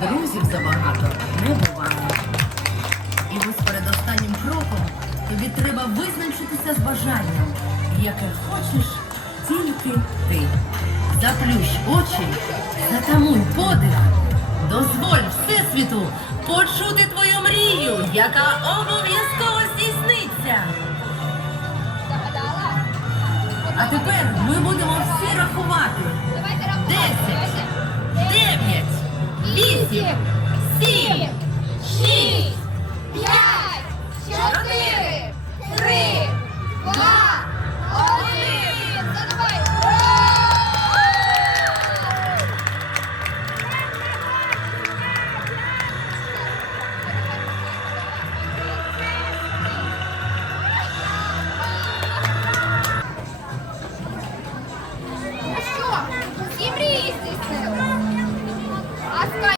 Друзів забагато не буває. І ось перед останнім кроком тобі треба визначитися з бажанням, яке хочеш тільки ти. Заплющ очі, затамуй подих, дозволь Всесвіту почути твою мрію, яка обов'язково здійсниться. А тепер ми будемо всі рахувати. вісім, сім, шість, п'ять, чотири, три, два, один. Задавай! Ну що, всі мрії здійснили?